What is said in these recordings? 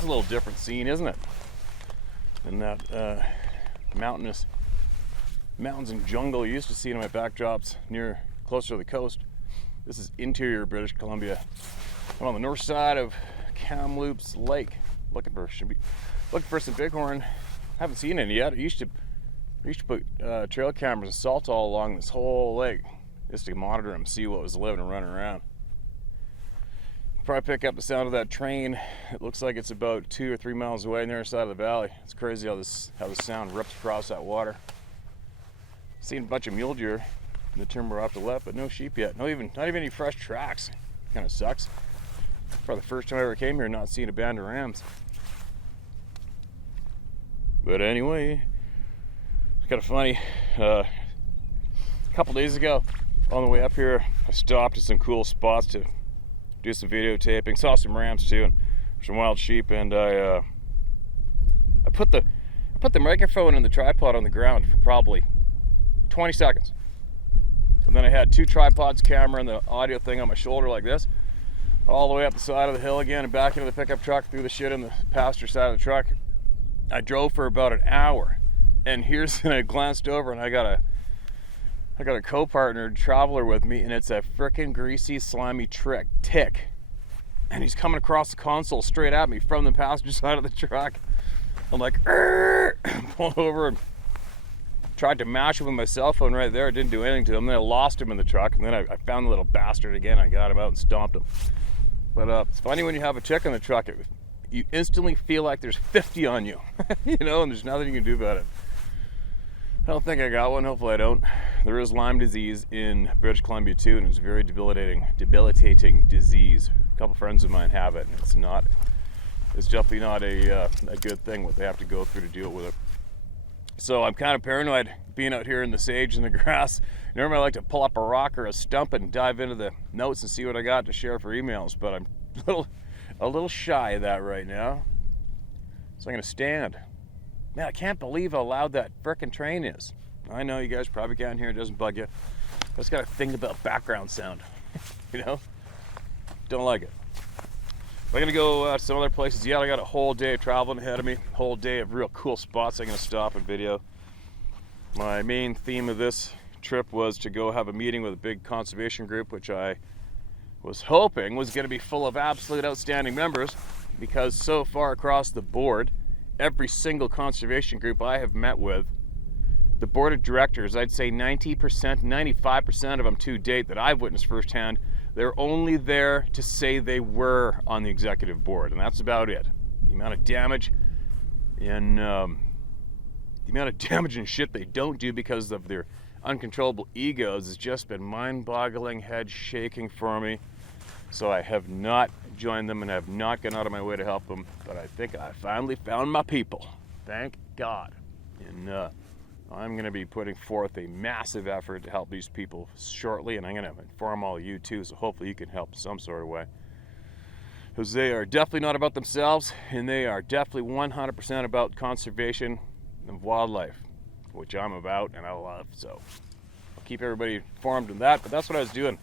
That's a little different scene, isn't it? And that mountains and jungle you used to see in my backdrops closer to the coast. This is interior British Columbia. I'm on the north side of Kamloops Lake, looking for some bighorn. Haven't seen any yet. I used to put trail cameras and salt all along this whole lake just to monitor them, see what was living and running around. Probably pick up the sound of that train. It looks like it's about 2 or 3 miles away on the other side of the valley. It's crazy how the sound rips across that water. Seen a bunch of mule deer in the timber off the left, but no sheep yet. Not even any fresh tracks. Kind of sucks. Probably the first time I ever came here not seeing a band of rams. But anyway, it's kind of funny. A couple days ago, on the way up here, I stopped at some cool spots to do some videotaping. Saw some rams too, and some wild sheep, and I put the microphone and the tripod on the ground for probably 20 seconds. And then I had 2 tripods, camera, and the audio thing on my shoulder like this, all the way up the side of the hill again and back into the pickup truck, through the shit in the passenger side of the truck. I drove for about an hour, and and I glanced over, and I got a co-partner, traveler with me, and it's a frickin' greasy, slimy tick. And he's coming across the console straight at me from the passenger side of the truck. I'm like, pulled over and tried to mash him with my cell phone right there. It didn't do anything to him. Then I lost him in the truck, and then I found the little bastard again. I got him out and stomped him. But it's funny when you have a tick in the truck, you instantly feel like there's 50 on you, you know, and there's nothing you can do about it. I don't think I got one. Hopefully I don't. There is Lyme disease in British Columbia too, and it's a very debilitating disease. A couple friends of mine have it, and it's definitely not a good thing what they have to go through to deal with it. So I'm kind of paranoid being out here in the sage and the grass. Normally I like to pull up a rock or a stump and dive into the notes and see what I got to share for emails, but I'm a little shy of that right now. So I'm gonna stand. Man, I can't believe how loud that frickin' train is. I know you guys probably can't hear, it doesn't bug you. I just got a thing about background sound, you know? Don't like it. I'm gonna go to some other places. Yeah, I got a whole day of traveling ahead of me, a whole day of real cool spots I'm gonna stop and video. My main theme of this trip was to go have a meeting with a big conservation group, which I was hoping was gonna be full of absolute outstanding members, because so far across the board, every single conservation group I have met with, the board of directors, I'd say 90%, 95% of them to date that I've witnessed firsthand, they're only there to say they were on the executive board, and that's about it. The amount of damage and shit they don't do because of their uncontrollable egos has just been mind-boggling, head-shaking for me. So I have not joined them and have not gone out of my way to help them, but I think I finally found my people. Thank God. And I'm going to be putting forth a massive effort to help these people shortly, and I'm going to inform all of you too, so hopefully you can help some sort of way. Because they are definitely not about themselves, and they are definitely 100% about conservation of wildlife, which I'm about and I love. So I'll keep everybody informed on that, but that's what I was doing.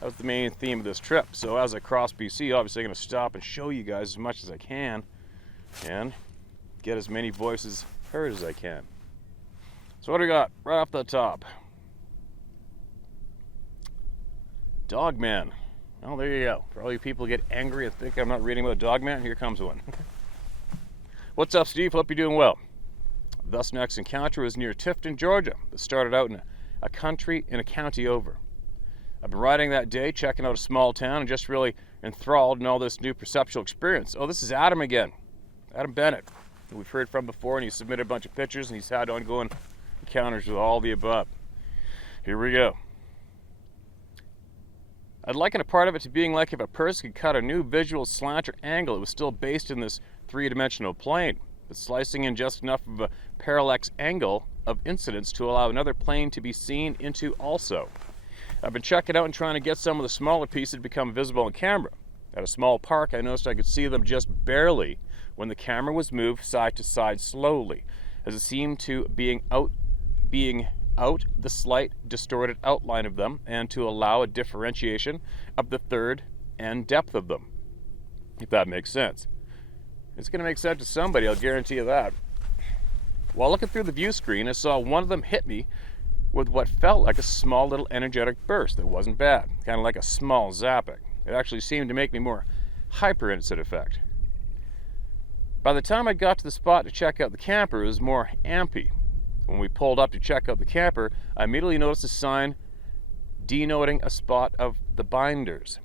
That was the main theme of this trip. So as I cross BC, obviously I'm going to stop and show you guys as much as I can and get as many voices heard as I can. So what do we got right off the top? Dogman. Well, there you go. For all you people who get angry and think I'm not reading about Dogman, here comes one. What's up, Steve? Hope you're doing well. Thus next encounter was near Tifton, Georgia. It started out in a county over. I've been riding that day, checking out a small town, and just really enthralled in all this new perceptual experience. Oh, this is Adam again. Adam Bennett, who we've heard from before, and he submitted a bunch of pictures, and he's had ongoing encounters with all the above. Here we go. I'd liken a part of it to being like if a person could cut a new visual slant or angle. It was still based in this three-dimensional plane, but slicing in just enough of a parallax angle of incidence to allow another plane to be seen into also. I've been checking out and trying to get some of the smaller pieces to become visible on camera. At a small park, I noticed I could see them just barely when the camera was moved side to side slowly, as it seemed to being out the slight distorted outline of them and to allow a differentiation of the third and depth of them, if that makes sense. It's going to make sense to somebody, I'll guarantee you that. While looking through the view screen, I saw one of them hit me with what felt like a small little energetic burst that wasn't bad, kind of like a small zapping. It actually seemed to make me more hyper in its effect. By the time I got to the spot to check out the camper, it was more ampy. When we pulled up to check out the camper, I immediately noticed a sign denoting a spot of the binders.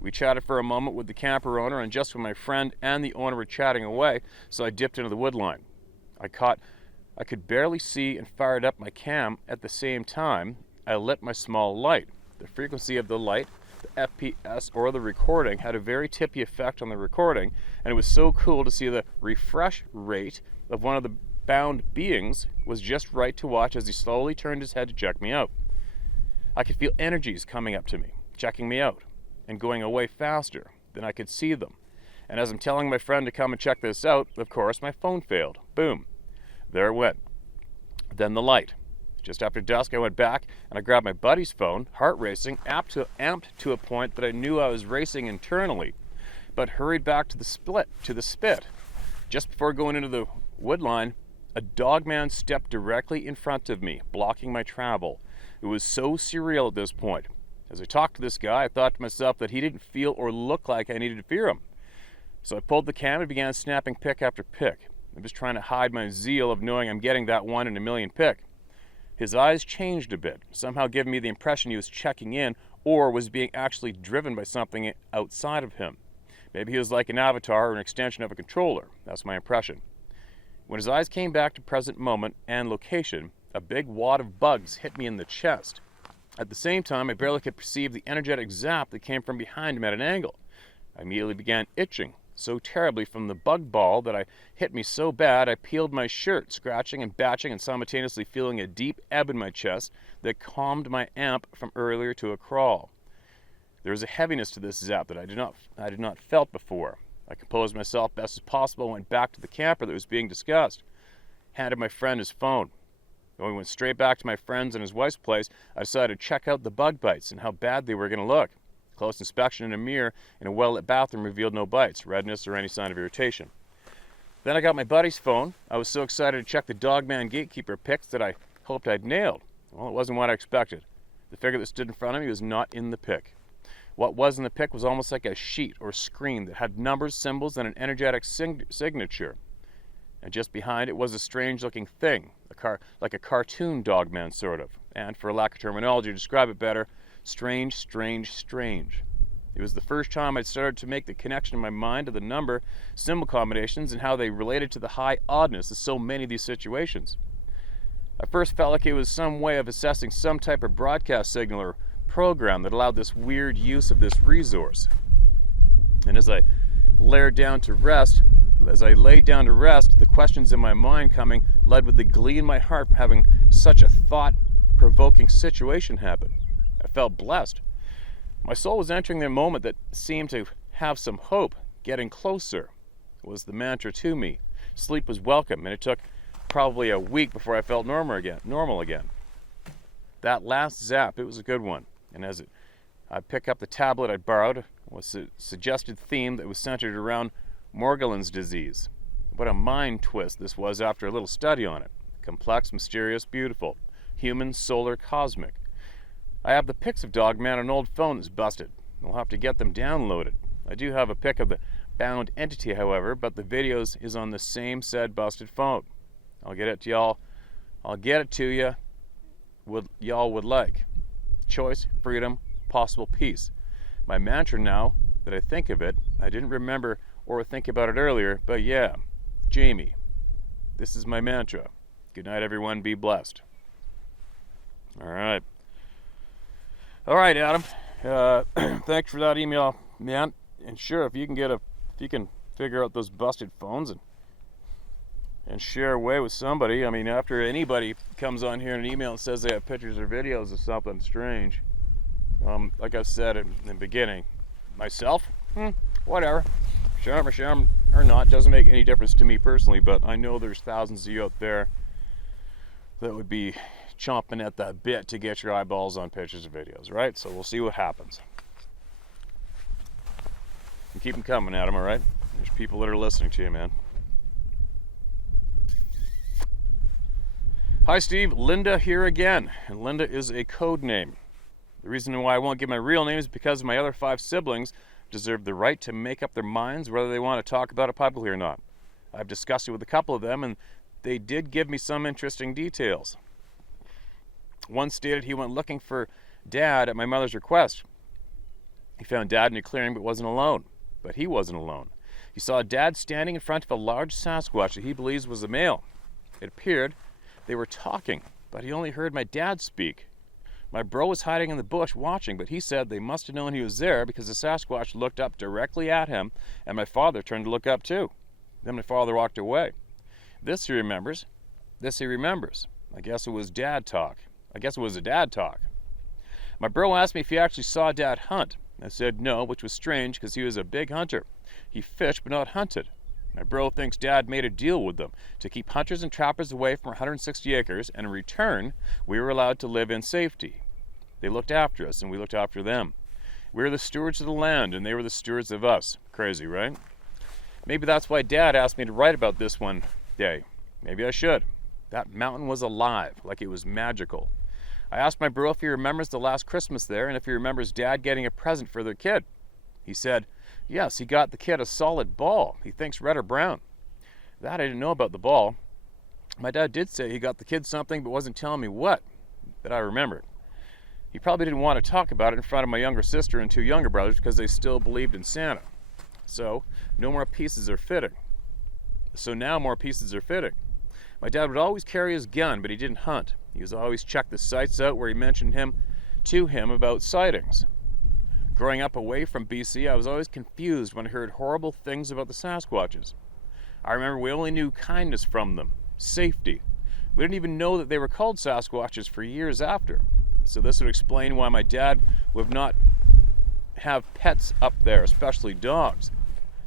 We chatted for a moment with the camper owner, and just when my friend and the owner were chatting away, so I dipped into the woodline. I could barely see and fired up my cam at the same time. I lit my small light. The frequency of the light, the FPS, or the recording had a very tippy effect on the recording, and it was so cool to see the refresh rate of one of the bound beings was just right to watch as he slowly turned his head to check me out. I could feel energies coming up to me, checking me out, and going away faster than I could see them. And as I'm telling my friend to come and check this out, of course, my phone failed. Boom. There it went. Then the light. Just after dusk, I went back and I grabbed my buddy's phone, heart racing, amped to a point that I knew I was racing internally, but hurried back to the spit. Just before going into the woodline, a dogman stepped directly in front of me, blocking my travel. It was so surreal at this point. As I talked to this guy, I thought to myself that he didn't feel or look like I needed to fear him. So I pulled the cam and began snapping pic after pic. I'm just trying to hide my zeal of knowing I'm getting that 1 in a million pic. His eyes changed a bit, somehow giving me the impression he was checking in or was being actually driven by something outside of him. Maybe he was like an avatar or an extension of a controller. That's my impression. When his eyes came back to present moment and location, a big wad of bugs hit me in the chest. At the same time, I barely could perceive the energetic zap that came from behind him at an angle. I immediately began itching so terribly from the bug ball that I hit me so bad I peeled my shirt, scratching and batching and simultaneously feeling a deep ebb in my chest that calmed my amp from earlier to a crawl. There was a heaviness to this zap that I did not felt before. I composed myself best as possible and went back to the camper that was being discussed. Handed my friend his phone. When we went straight back to my friend's and his wife's place, I decided to check out the bug bites and how bad they were going to look. Close inspection in a mirror in a well-lit bathroom revealed no bites, redness, or any sign of irritation. Then I got my buddy's phone. I was so excited to check the Dogman Gatekeeper pics that I hoped I'd nailed. Well, it wasn't what I expected. The figure that stood in front of me was not in the pic. What was in the pic was almost like a sheet or screen that had numbers, symbols, and an energetic signature. And just behind it was a strange-looking thing, like a cartoon Dogman, sort of. And, for lack of terminology to describe it better, strange, strange, strange. It was the first time I'd started to make the connection in my mind to the number, symbol combinations, and how they related to the high oddness of so many of these situations. I first felt like it was some way of assessing some type of broadcast signal or program that allowed this weird use of this resource. And as I laid down to rest, the questions in my mind coming led with the glee in my heart for having such a thought-provoking situation happen. I felt blessed. My soul was entering the moment that seemed to have some hope. Getting closer was the mantra to me. Sleep was welcome, and it took probably a week before I felt normal again. That last zap, it was a good one. And as I picked up the tablet I'd borrowed, was a suggested theme that was centered around Morgellons disease. What a mind twist this was after a little study on it. Complex, mysterious, beautiful. Human, solar, cosmic. I have the pics of Dogman on an old phone that's busted. I'll have to get them downloaded. I do have a pic of the bound entity, however, but the videos is on the same said busted phone. I'll get it to y'all. I'll get it to you. Y'all would like. Choice, freedom, possible peace. My mantra now that I think of it, I didn't remember or think about it earlier, but yeah, Jamie. This is my mantra. Good night, everyone. Be blessed. All right, Adam. Thanks for that email, man. And sure, if you can figure out those busted phones and share away with somebody. I mean, after anybody comes on here in an email and says they have pictures or videos of something strange, like I said in the beginning, myself, whatever. Share them or not, doesn't make any difference to me personally, but I know there's thousands of you out there that would be chomping at that bit to get your eyeballs on pictures or videos, right? So we'll see what happens. And keep them coming, Adam, all right? There's people that are listening to you, man. Hi, Steve. Linda here again. And Linda is a code name. The reason why I won't give my real name is because my other 5 siblings deserve the right to make up their minds whether they want to talk about it publicly or not. I've discussed it with a couple of them, and they did give me some interesting details. One stated he went looking for Dad at my mother's request. He found Dad in a clearing but wasn't alone. But he wasn't alone. He saw Dad standing in front of a large Sasquatch that he believes was a male. It appeared they were talking, but he only heard my dad speak. My bro was hiding in the bush watching, but he said they must have known he was there because the Sasquatch looked up directly at him, and my father turned to look up too. Then my father walked away. This he remembers. I guess it was dad talk. I guess it was a dad talk. My bro asked me if he actually saw Dad hunt. I said no, which was strange because he was a big hunter. He fished but not hunted. My bro thinks Dad made a deal with them to keep hunters and trappers away from 160 acres, and in return, we were allowed to live in safety. They looked after us, and we looked after them. We were the stewards of the land, and they were the stewards of us. Crazy, right? Maybe that's why Dad asked me to write about this one day. Maybe I should. That mountain was alive, like it was magical. I asked my bro if he remembers the last Christmas there, and if he remembers Dad getting a present for their kid. He said, yes, he got the kid a solid ball. He thinks red or brown. That I didn't know about the ball. My dad did say he got the kid something but wasn't telling me what, that I remembered. He probably didn't want to talk about it in front of my younger sister and 2 younger brothers because they still believed in Santa. So now more pieces are fitting. My dad would always carry his gun, but he didn't hunt. He was always check the sites out where he mentioned to him about sightings. Growing up away from BC, I was always confused when I heard horrible things about the Sasquatches. I remember we only knew kindness from them, safety. We didn't even know that they were called Sasquatches for years after. So this would explain why my dad would not have pets up there, especially dogs.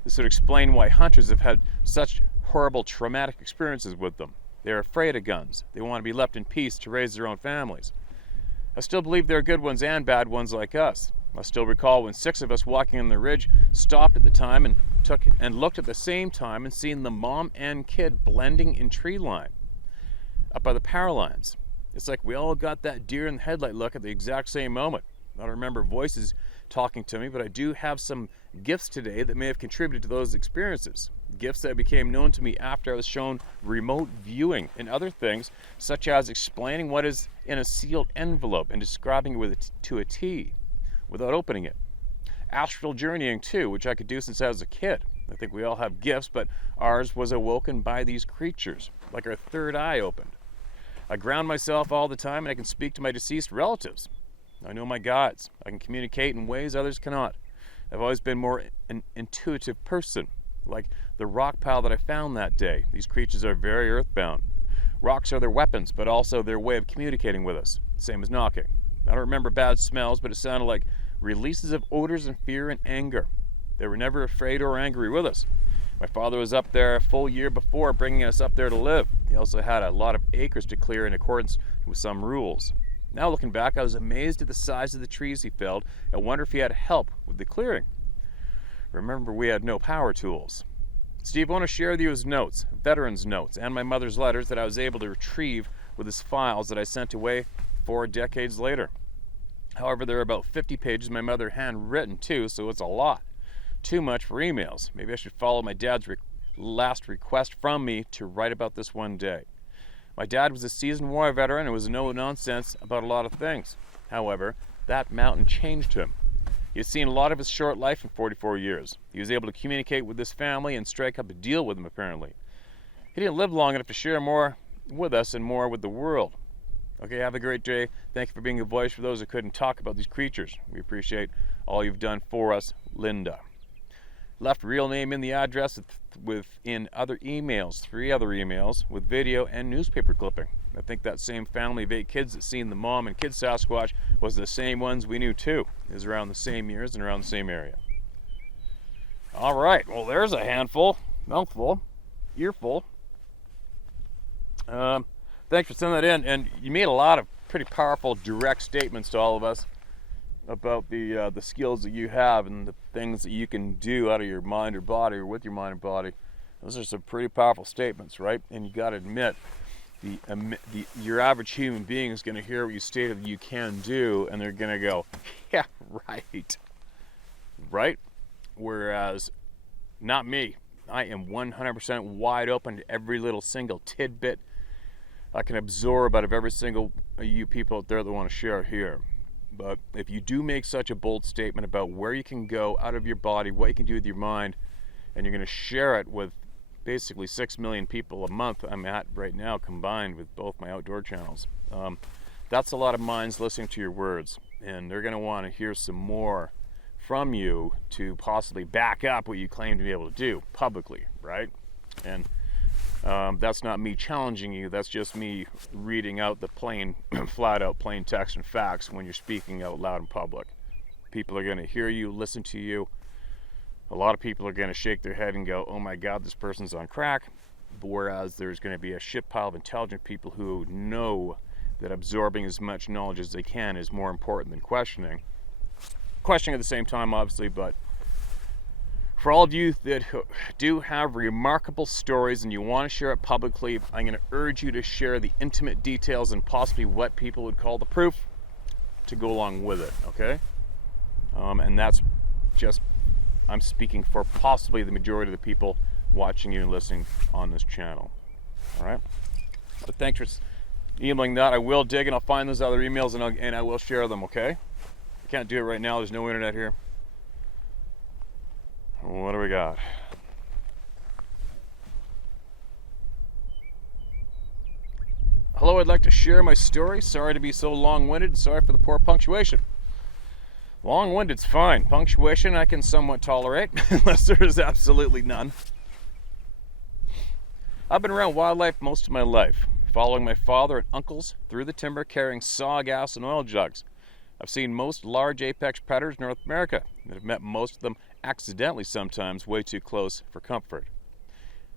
This would explain why hunters have had such horrible traumatic experiences with them. They're afraid of guns. They want to be left in peace to raise their own families. I still believe there are good ones and bad ones like us. I still recall when 6 of us walking on the ridge stopped at the time and looked at the same time and seen the mom and kid blending in tree line up by the power lines. It's like we all got that deer in the headlight look at the exact same moment. I don't remember voices talking to me, but I do have some gifts today that may have contributed to those experiences. Gifts that became known to me after I was shown remote viewing and other things, such as explaining what is in a sealed envelope and describing it to a T without opening it. Astral journeying too, which I could do since I was a kid. I think we all have gifts, but ours was awoken by these creatures, like our third eye opened. I ground myself all the time and I can speak to my deceased relatives. I know my guides. I can communicate in ways others cannot. I've always been more an intuitive person, like the rock pile that I found that day. These creatures are very earthbound. Rocks are their weapons, but also their way of communicating with us, same as knocking. I don't remember bad smells, but it sounded like releases of odors and fear and anger. They were never afraid or angry with us. My father was up there a full year before bringing us up there to live. He also had a lot of acres to clear in accordance with some rules. Now looking back, I was amazed at the size of the trees he felled and wonder if he had help with the clearing. Remember, we had no power tools. Steve, I want to share with you his notes, veterans' notes, and my mother's letters that I was able to retrieve with his files that I sent away 4 decades later. However, there are about 50 pages my mother handwritten too, so it's a lot. Too much for emails. Maybe I should follow my dad's last request from me to write about this one day. My dad was a seasoned war veteran and was no nonsense about a lot of things. However, that mountain changed him. He had seen a lot of his short life in 44 years. He was able to communicate with his family and strike up a deal with them, apparently. He didn't live long enough to share more with us and more with the world. Okay, have a great day. Thank you for being a voice for those who couldn't talk about these creatures. We appreciate all you've done for us, Linda. Left real name in the address in other emails, 3 other emails with video and newspaper clipping. I think that same family of 8 kids that seen the mom and kid Sasquatch was the same ones we knew too. It was around the same years and around the same area. All right, well there's a handful, mouthful, earful. Thanks for sending that in, and you made a lot of pretty powerful direct statements to all of us. about the skills that you have and the things that you can do out of your mind or body or with your mind and body. Those are some pretty powerful statements, right? And you got to admit, your average human being is going to hear what you stated that you can do, and they're going to go, yeah, right? Whereas, not me. I am 100% wide open to every little single tidbit I can absorb out of every single you people out there that want to share here. But if you do make such a bold statement about where you can go out of your body, what you can do with your mind, and you're going to share it with basically 6 million people a month I'm at right now, combined with both my outdoor channels, that's a lot of minds listening to your words, and they're going to want to hear some more from you to possibly back up what you claim to be able to do publicly, right? And that's not me challenging you, that's just me reading out the plain, flat out plain text and facts when you're speaking out loud in public. People are going to hear you, listen to you. A lot of people are going to shake their head and go, oh my God, this person's on crack. Whereas there's going to be a shit pile of intelligent people who know that absorbing as much knowledge as they can is more important than questioning. Questioning at the same time, obviously, but for all of you that do have remarkable stories and you want to share it publicly, I'm going to urge you to share the intimate details and possibly what people would call the proof to go along with it, okay? And that's just, I'm speaking for possibly the majority of the people watching you and listening on this channel, all right? But thanks for emailing that. I will dig and I'll find those other emails and I will share them, okay? I can't do it right now, there's no internet here. What do we got? Hello, I'd like to share my story. Sorry to be so long-winded and sorry for the poor punctuation. Long-winded's fine. Punctuation I can somewhat tolerate, unless there is absolutely none. I've been around wildlife most of my life, following my father and uncles through the timber carrying sawgas and oil jugs. I've seen most large apex predators in North America and have met most of them accidentally sometimes way too close for comfort.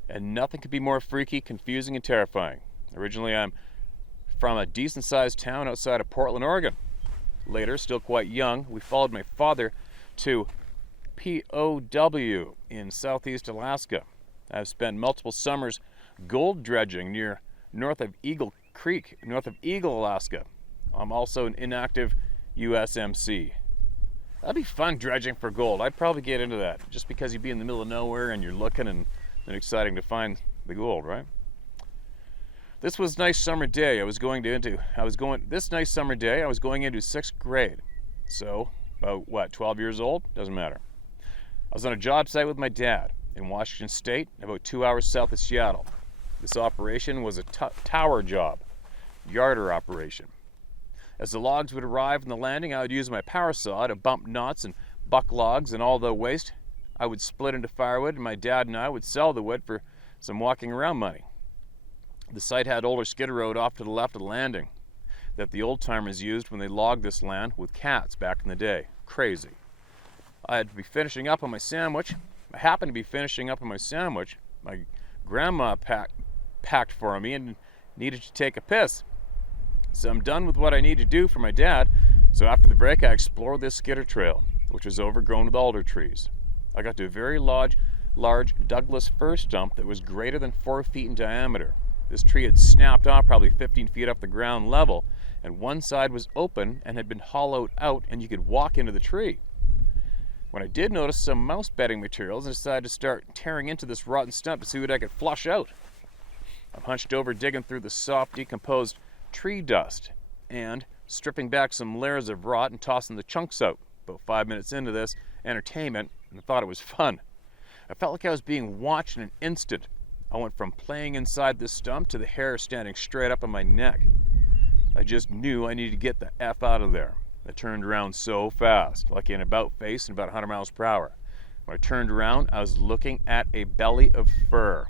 And nothing could be more freaky, confusing, and terrifying. Originally, I'm from a decent-sized town outside of Portland, Oregon. Later, still quite young, we followed my father to POW in southeast Alaska. I've spent multiple summers gold dredging north of Eagle Creek, north of Eagle, Alaska. I'm also an inactive USMC. That'd be fun, dredging for gold. I'd probably get into that, just because you'd be in the middle of nowhere and you're looking and exciting to find the gold, right? This was a nice summer day. I was going into 6th grade. So, about 12 years old? Doesn't matter. I was on a job site with my dad in Washington State, about 2 hours south of Seattle. This operation was a tower job, yarder operation. As the logs would arrive in the landing, I would use my power saw to bump knots and buck logs, and all the waste I would split into firewood, and my dad and I would sell the wood for some walking around money. The site had older skid road off to the left of the landing that the old timers used when they logged this land with cats back in the day. Crazy. I happened to be finishing up on my sandwich. My grandma packed for me and needed to take a piss. So I'm done with what I need to do for my dad. So after the break, I explored this skidder trail, which was overgrown with alder trees. I got to a very large Douglas fir stump that was greater than 4 feet in diameter. This tree had snapped off probably 15 feet off the ground level, and one side was open and had been hollowed out, and you could walk into the tree. When I did notice some mouse bedding materials, I decided to start tearing into this rotten stump to see what I could flush out. I'm hunched over digging through the soft, decomposed tree dust and stripping back some layers of rot and tossing the chunks out. About 5 minutes into this entertainment, and I thought it was fun. I felt like I was being watched in an instant. I went from playing inside this stump to the hair standing straight up on my neck. I just knew I needed to get the F out of there. I turned around so fast, like in about face and about 100 miles per hour. When I turned around, I was looking at a belly of fur.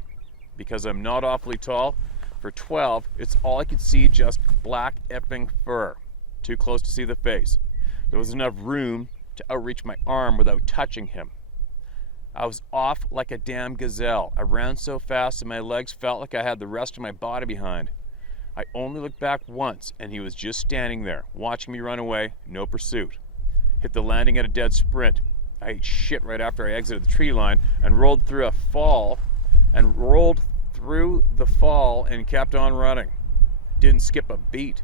Because I'm not awfully tall, for 12, it's all I could see, just black effing fur. Too close to see the face. There was enough room to outreach my arm without touching him. I was off like a damn gazelle. I ran so fast and my legs felt like I had the rest of my body behind. I only looked back once, and he was just standing there, watching me run away, no pursuit. hit the landing at a dead sprint. I ate shit right after I exited the tree line and rolled through the fall and kept on running. Didn't skip a beat.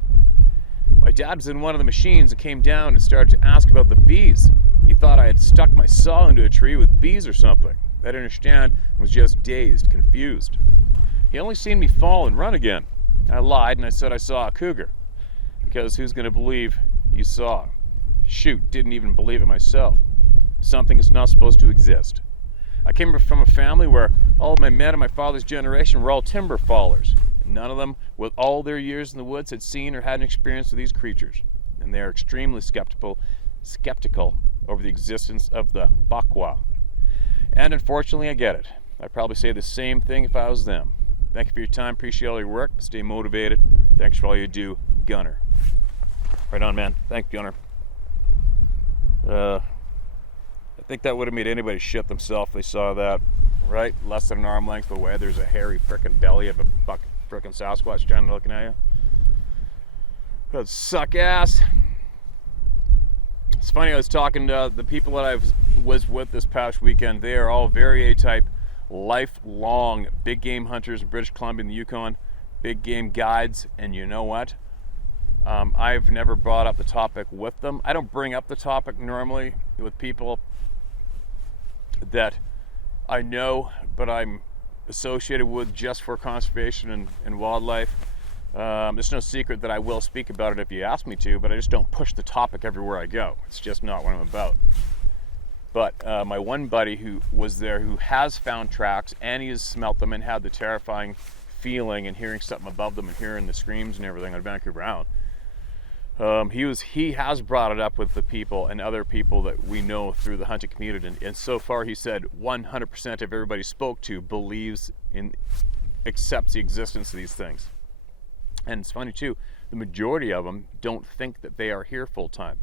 My dad was in one of the machines and came down and started to ask about the bees. He thought I had stuck my saw into a tree with bees or something. I didn't understand and was just dazed, confused. He only seen me fall and run again. I lied and I said I saw a cougar. Because who's going to believe you saw? Shoot, didn't even believe it myself. Something is not supposed to exist. I came from a family where all of my men of my father's generation were all timber fallers. And none of them, with all their years in the woods, had seen or had an experience with these creatures. And they are extremely skeptical over the existence of the bakwa. And unfortunately, I get it. I'd probably say the same thing if I was them. Thank you for your time. Appreciate all your work. Stay motivated. Thanks for all you do, Gunner. Right on, man. Thanks, Gunner. I think that would have made anybody shit themselves if they saw that, right? Less than an arm length away, there's a hairy frickin' belly of a frickin' Sasquatch standing looking at you. That'd suck ass. It's funny, I was talking to the people that I was with this past weekend. They are all very A-type, lifelong big game hunters in British Columbia and the Yukon, big game guides, and you know what? I've never brought up the topic with them. I don't bring up the topic normally with people that I know, but I'm associated with just for conservation and wildlife. It's no secret that I will speak about it if you ask me to, but I just don't push the topic everywhere I go. It's just not what I'm about. But my one buddy who was there, who has found tracks and he has smelt them and had the terrifying feeling and hearing something above them and hearing the screams and everything on Vancouver Island. He has brought it up with the people and other people that we know through the hunting community, and so far he said 100% of everybody spoke to accepts the existence of these things. And it's funny too, the majority of them don't think that they are here full time.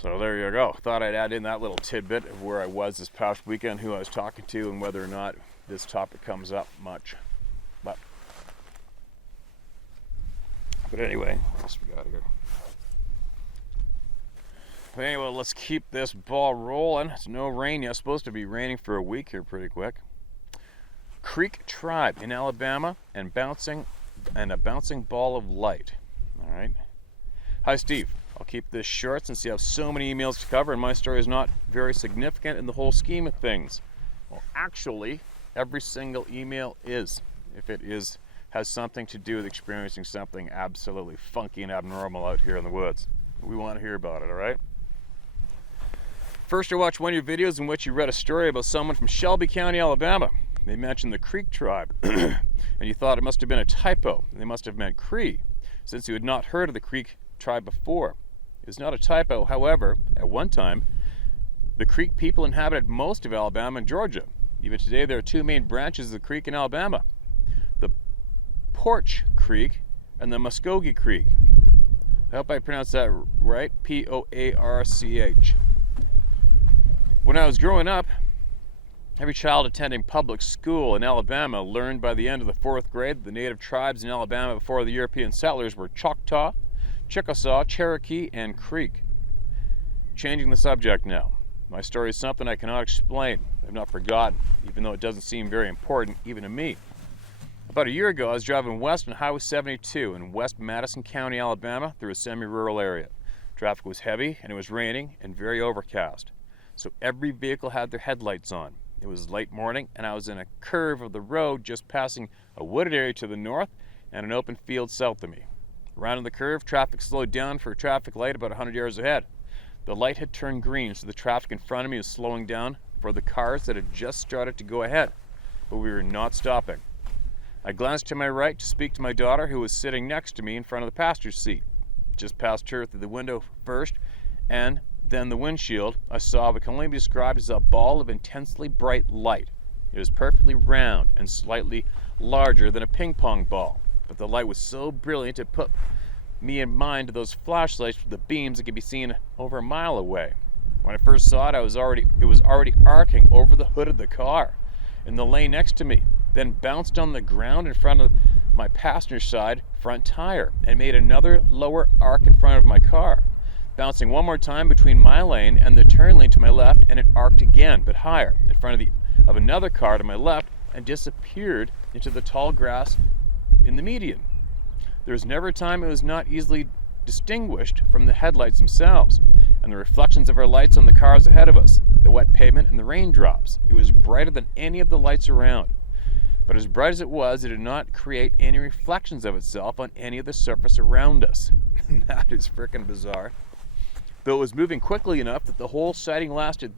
So there you go. Thought I'd add in that little tidbit of where I was this past weekend, who I was talking to, and whether or not this topic comes up much. But anyway, what else we got here? But anyway, let's keep this ball rolling. It's no rain yet. It's supposed to be raining for a week here pretty quick. Creek Tribe in Alabama and a bouncing ball of light. All right. Hi, Steve. I'll keep this short since you have so many emails to cover and my story is not very significant in the whole scheme of things. Well, actually, every single email is. If it has something to do with experiencing something absolutely funky and abnormal out here in the woods. We want to hear about it, all right? First, I watched one of your videos in which you read a story about someone from Shelby County, Alabama. They mentioned the Creek Tribe, and you thought it must have been a typo. They must have meant Cree, since you had not heard of the Creek Tribe before. It was not a typo, however, at one time, the Creek people inhabited most of Alabama and Georgia. Even today, there are two main branches of the Creek in Alabama. The Porch Creek and the Muskogee Creek. I hope I pronounced that right, P-O-A-R-C-H. When I was growing up, every child attending public school in Alabama learned by the end of the 4th grade that the native tribes in Alabama before the European settlers were Choctaw, Chickasaw, Cherokee, and Creek. Changing the subject now. My story is something I cannot explain. I've not forgotten, even though it doesn't seem very important even to me. About a year ago, I was driving west on Highway 72 in West Madison County, Alabama, through a semi-rural area. Traffic was heavy, and it was raining and very overcast. So every vehicle had their headlights on. It was late morning, and I was in a curve of the road just passing a wooded area to the north and an open field south of me. Around the curve, traffic slowed down for a traffic light about 100 yards ahead. The light had turned green, so the traffic in front of me was slowing down for the cars that had just started to go ahead, but we were not stopping. I glanced to my right to speak to my daughter, who was sitting next to me in front of the passenger seat. Just past her through the window first, and then the windshield, I saw what can only be described as a ball of intensely bright light. It was perfectly round and slightly larger than a ping pong ball, but the light was so brilliant it put me in mind of those flashlights with the beams that could be seen over a mile away. When I first saw it, it was already arcing over the hood of the car in the lane next to me, then bounced on the ground in front of my passenger side front tire and made another lower arc in front of my car. bouncing one more time between my lane and the turn lane to my left, and it arced again, but higher, in front of another car to my left, and disappeared into the tall grass in the median. There was never a time it was not easily distinguished from the headlights themselves, and the reflections of our lights on the cars ahead of us, the wet pavement and the raindrops. It was brighter than any of the lights around. But as bright as it did not create any reflections of itself on any of the surface around us. That is freaking bizarre. Though it was moving quickly enough that the whole sighting lasted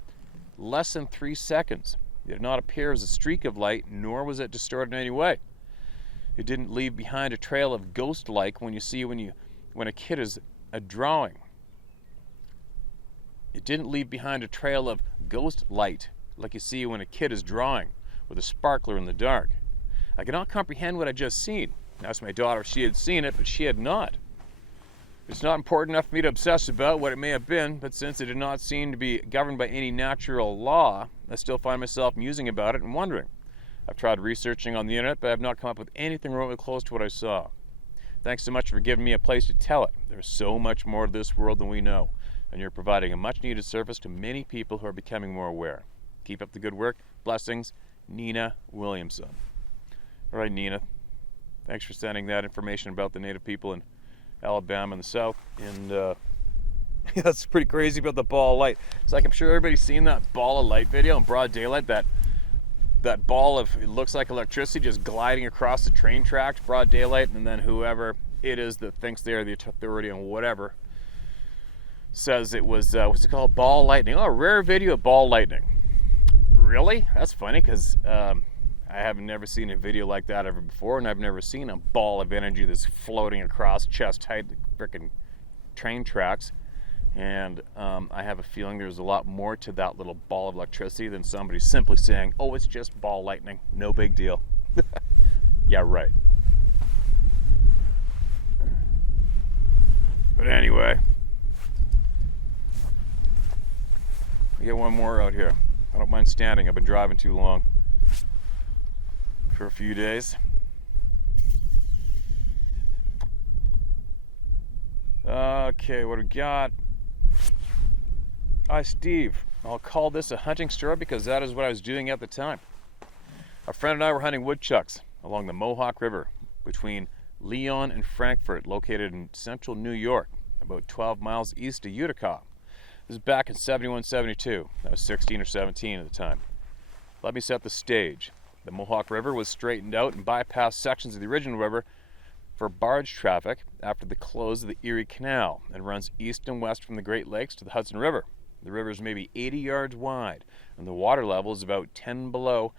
less than 3 seconds. It did not appear as a streak of light, nor was it distorted in any way. It didn't leave behind a trail of ghost-like when a kid is a drawing. It didn't leave behind a trail of ghost light like you see when a kid is drawing with a sparkler in the dark. I cannot comprehend what I just seen. I asked my daughter if she had seen it, but she had not. It's not important enough for me to obsess about what it may have been, but since it did not seem to be governed by any natural law, I still find myself musing about it and wondering. I've tried researching on the internet, but I have not come up with anything remotely close to what I saw. Thanks so much for giving me a place to tell it. There's so much more to this world than we know, and you're providing a much-needed service to many people who are becoming more aware. Keep up the good work. Blessings, Nina Williamson. All right, Nina. Thanks for sending that information about the Native people in Alabama and the South. And that's pretty crazy about the ball of light. It's like I'm sure everybody's seen that ball of light video in broad daylight. That ball of, it looks like electricity just gliding across the train tracks, broad daylight, and then whoever it is that thinks they're the authority on whatever says it was, what's it called, ball lightning. Oh, a rare video of ball lightning. Really? That's funny, because I have never seen a video like that ever before, and I've never seen a ball of energy that's floating across chest-height freaking train tracks. And I have a feeling there's a lot more to that little ball of electricity than somebody simply saying, oh, it's just ball lightning, no big deal. Yeah, right. But anyway, I get one more out here. I don't mind standing. I've been driving too long for a few days. Okay, what do we got? Hi, Steve. I'll call this a hunting story because that is what I was doing at the time. A friend and I were hunting woodchucks along the Mohawk River between Leon and Frankfort, located in central New York, about 12 miles east of Utica. This is back in 71, 72. I was 16 or 17 at the time. Let me set the stage. The Mohawk River was straightened out and bypassed sections of the original river for barge traffic after the close of the Erie Canal, and runs east and west from the Great Lakes to the Hudson River. The river is maybe 80 yards wide, and the water level is about 10 below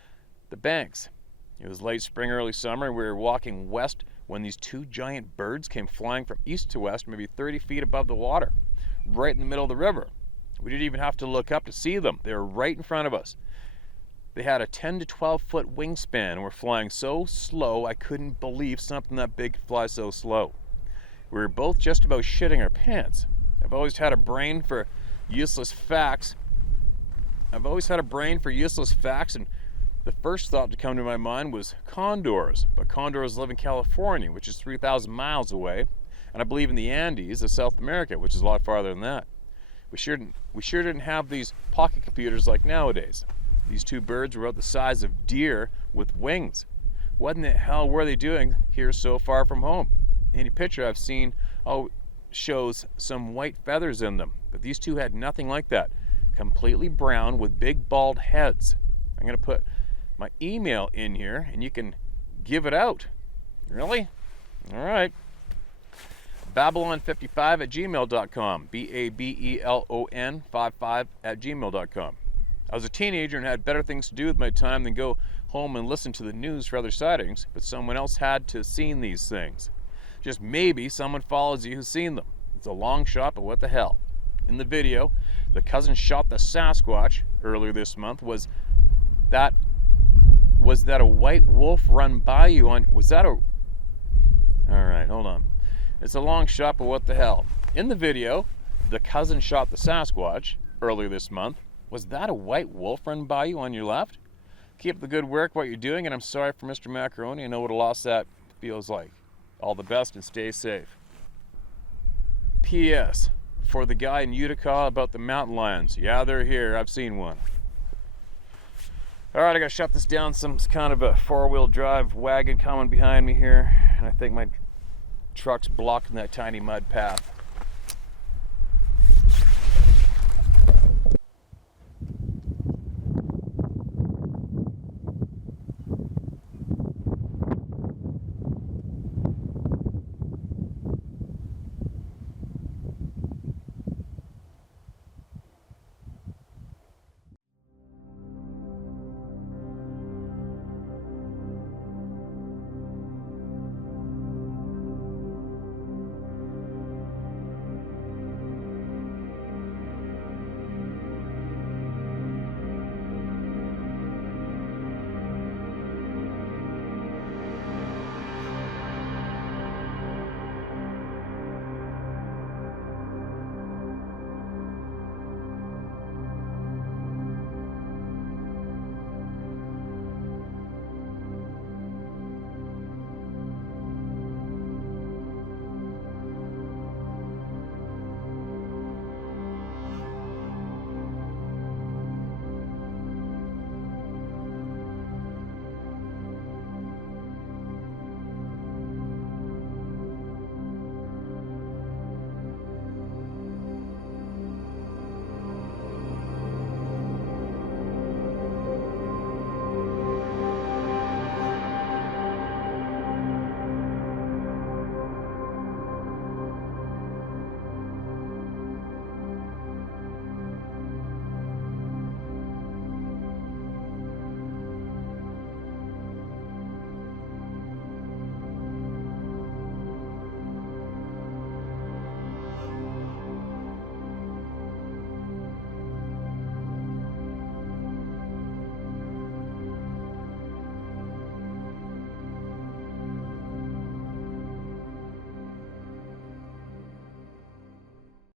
the banks. It was late spring, early summer, and we were walking west when these two giant birds came flying from east to west, maybe 30 feet above the water, right in the middle of the river. We didn't even have to look up to see them. They were right in front of us. They had a 10 to 12 foot wingspan and were flying so slow I couldn't believe something that big could fly so slow. We were both just about shitting our pants. I've always had a brain for useless facts. And the first thought to come to my mind was condors. But condors live in California, which is 3,000 miles away, and I believe in the Andes of South America, which is a lot farther than that. We sure didn't have these pocket computers like nowadays. These two birds were about the size of deer with wings. What in the hell were they doing here so far from home? Any picture I've seen shows some white feathers in them, but these two had nothing like that. Completely brown with big bald heads. I'm going to put my email in here and you can give it out. Really? All right. Babylon55@gmail.com. BABELON 55@gmail.com. I was a teenager and had better things to do with my time than go home and listen to the news for other sightings, but someone else had to have seen these things. Just maybe someone follows you who's seen them. It's a long shot, but what the hell. In the video, the cousin shot the Sasquatch earlier this month. Was that a white wolf run by you on, all right, hold on. It's a long shot, but what the hell. In the video, the cousin shot the Sasquatch earlier this month. Was that a white wolf run by you on your left? Keep up the good work, what you're doing, and I'm sorry for Mr. Macaroni. I know what a loss that feels like. All the best and stay safe. P.S. for the guy in Utica about the mountain lions. Yeah, they're here. I've seen one. All right, I gotta shut this down. Some kind of a four-wheel drive wagon coming behind me here, and I think my truck's blocking that tiny mud path.